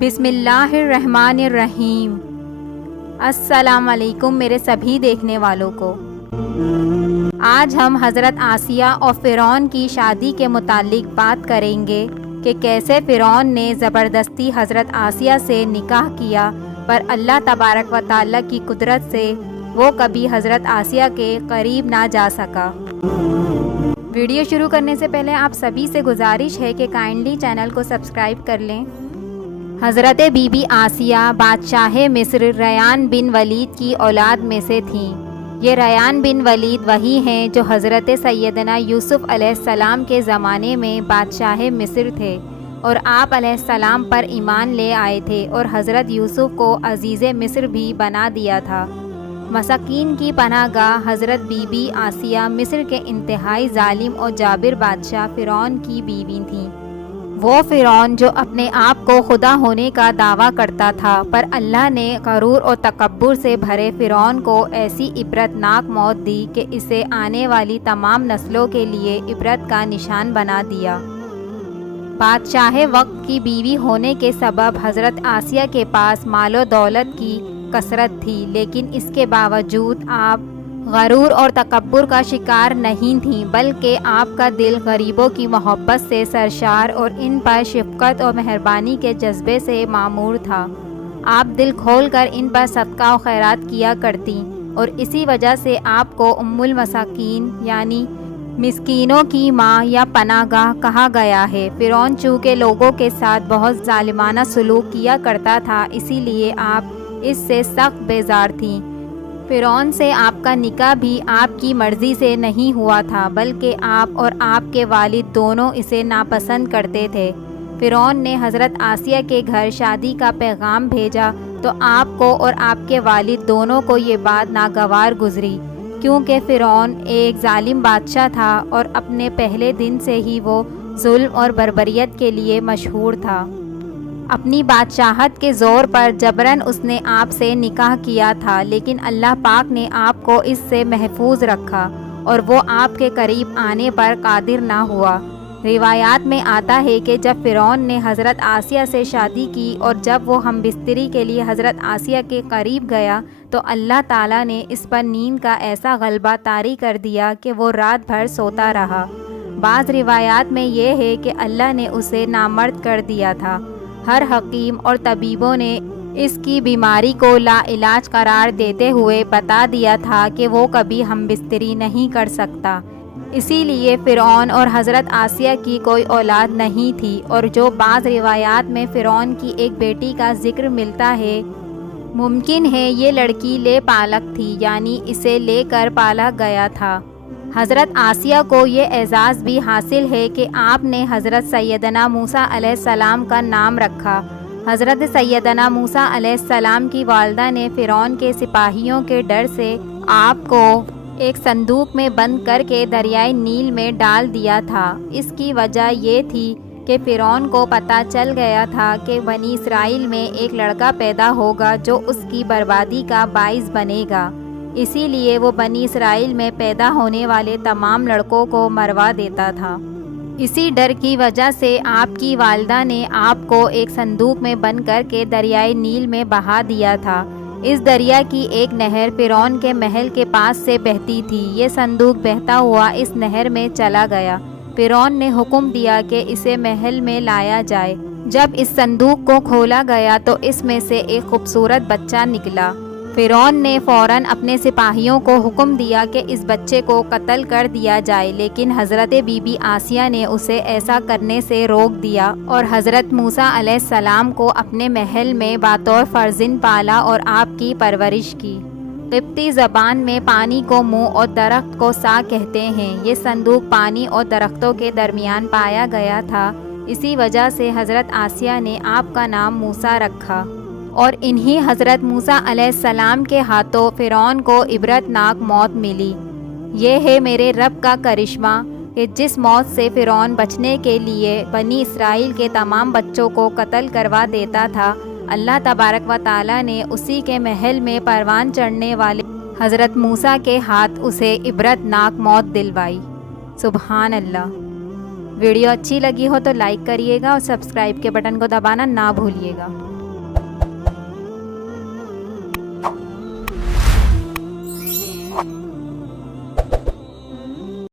بسم اللہ الرحمن الرحیم۔ السلام علیکم میرے سبھی دیکھنے والوں کو۔ آج ہم حضرت آسیہ اور فرعون کی شادی کے متعلق بات کریں گے کہ کیسے فرعون نے زبردستی حضرت آسیہ سے نکاح کیا، پر اللہ تبارک و تعالیٰ کی قدرت سے وہ کبھی حضرت آسیہ کے قریب نہ جا سکا۔ ویڈیو شروع کرنے سے پہلے آپ سبھی سے گزارش ہے کہ کائنڈلی چینل کو سبسکرائب کر لیں۔ حضرت بی بی آسیہ بادشاہ مصر ریان بن ولید کی اولاد میں سے تھیں۔ یہ ریان بن ولید وہی ہیں جو حضرت سیدنا یوسف علیہ السلام کے زمانے میں بادشاہ مصر تھے اور آپ علیہ السلام پر ایمان لے آئے تھے اور حضرت یوسف کو عزیز مصر بھی بنا دیا تھا۔ مساکین کی پناہ گاہ حضرت بی بی آسیہ مصر کے انتہائی ظالم اور جابر بادشاہ فرعون کی بیوی تھیں۔ وہ فرعون جو اپنے آپ کو خدا ہونے کا دعویٰ کرتا تھا، پر اللہ نے غرور اور تکبر سے بھرے فرعون کو ایسی عبرت ناک موت دی کہ اسے آنے والی تمام نسلوں کے لیے عبرت کا نشان بنا دیا۔ بادشاہ وقت کی بیوی ہونے کے سبب حضرت آسیہ کے پاس مال و دولت کی کثرت تھی، لیکن اس کے باوجود آپ غرور اور تکبر کا شکار نہیں تھیں، بلکہ آپ کا دل غریبوں کی محبت سے سرشار اور ان پر شفقت اور مہربانی کے جذبے سے معمور تھا۔ آپ دل کھول کر ان پر صدقہ و خیرات کیا کرتی اور اسی وجہ سے آپ کو ام المساکین یعنی مسکینوں کی ماں یا پناہ گاہ کہا گیا ہے۔ فرعون چونکہ لوگوں کے ساتھ بہت ظالمانہ سلوک کیا کرتا تھا، اسی لیے آپ اس سے سخت بیزار تھیں۔ فرعون سے آپ کا نکاح بھی آپ کی مرضی سے نہیں ہوا تھا، بلکہ آپ اور آپ کے والد دونوں اسے ناپسند کرتے تھے۔ فرعون نے حضرت آسیہ کے گھر شادی کا پیغام بھیجا تو آپ کو اور آپ کے والد دونوں کو یہ بات ناگوار گزری، کیونکہ فرعون ایک ظالم بادشاہ تھا اور اپنے پہلے دن سے ہی وہ ظلم اور بربریت کے لیے مشہور تھا۔ اپنی بادشاہت کے زور پر جبراً اس نے آپ سے نکاح کیا تھا، لیکن اللہ پاک نے آپ کو اس سے محفوظ رکھا اور وہ آپ کے قریب آنے پر قادر نہ ہوا۔ روایات میں آتا ہے کہ جب فرعون نے حضرت آسیہ سے شادی کی اور جب وہ ہم بستری کے لیے حضرت آسیہ کے قریب گیا تو اللہ تعالیٰ نے اس پر نیند کا ایسا غلبہ طاری کر دیا کہ وہ رات بھر سوتا رہا۔ بعض روایات میں یہ ہے کہ اللہ نے اسے نامرد کر دیا تھا۔ ہر حکیم اور طبیبوں نے اس کی بیماری کو لا علاج قرار دیتے ہوئے بتا دیا تھا کہ وہ کبھی ہم بستری نہیں کر سکتا، اسی لیے فرعون اور حضرت آسیہ کی کوئی اولاد نہیں تھی، اور جو بعض روایات میں فرعون کی ایک بیٹی کا ذکر ملتا ہے، ممکن ہے یہ لڑکی لے پالک تھی، یعنی اسے لے کر پالا گیا تھا۔ حضرت آسیہ کو یہ اعزاز بھی حاصل ہے کہ آپ نے حضرت سیدنا موسیٰ علیہ السلام کا نام رکھا۔ حضرت سیدنا موسیٰ علیہ السلام کی والدہ نے فرعون کے سپاہیوں کے ڈر سے آپ کو ایک صندوق میں بند کر کے دریائے نیل میں ڈال دیا تھا۔ اس کی وجہ یہ تھی کہ فرعون کو پتہ چل گیا تھا کہ بنی اسرائیل میں ایک لڑکا پیدا ہوگا جو اس کی بربادی کا باعث بنے گا، اسی لیے وہ بنی اسرائیل میں پیدا ہونے والے تمام لڑکوں کو مروا دیتا تھا۔ اسی ڈر کی وجہ سے آپ کی والدہ نے آپ کو ایک صندوق میں بند کر کے دریائے نیل میں بہا دیا تھا۔ اس دریا کی ایک نہر فرعون کے محل کے پاس سے بہتی تھی۔ یہ صندوق بہتا ہوا اس نہر میں چلا گیا۔ فرعون نے حکم دیا کہ اسے محل میں لایا جائے۔ جب اس صندوق کو کھولا گیا تو اس میں سے ایک خوبصورت بچہ نکلا۔ فرعون نے فوراً اپنے سپاہیوں کو حکم دیا کہ اس بچے کو قتل کر دیا جائے، لیکن حضرت بی بی آسیہ نے اسے ایسا کرنے سے روک دیا اور حضرت موسیٰ علیہ السلام کو اپنے محل میں بطور فرزند پالا اور آپ کی پرورش کی۔ قبطی زبان میں پانی کو منہ اور درخت کو سا کہتے ہیں۔ یہ صندوق پانی اور درختوں کے درمیان پایا گیا تھا، اسی وجہ سے حضرت آسیہ نے آپ کا نام موسیٰ رکھا، اور انہی حضرت موسیٰ علیہ السلام کے ہاتھوں فرعون کو عبرت ناک موت ملی۔ یہ ہے میرے رب کا کرشمہ کہ جس موت سے فرعون بچنے کے لیے بنی اسرائیل کے تمام بچوں کو قتل کروا دیتا تھا، اللہ تبارک و تعالیٰ نے اسی کے محل میں پروان چڑھنے والے حضرت موسیٰ کے ہاتھ اسے عبرت ناک موت دلوائی۔ سبحان اللہ۔ ویڈیو اچھی لگی ہو تو لائک کریے گا اور سبسکرائب کے بٹن کو دبانا نہ بھولیے گا۔ اللہ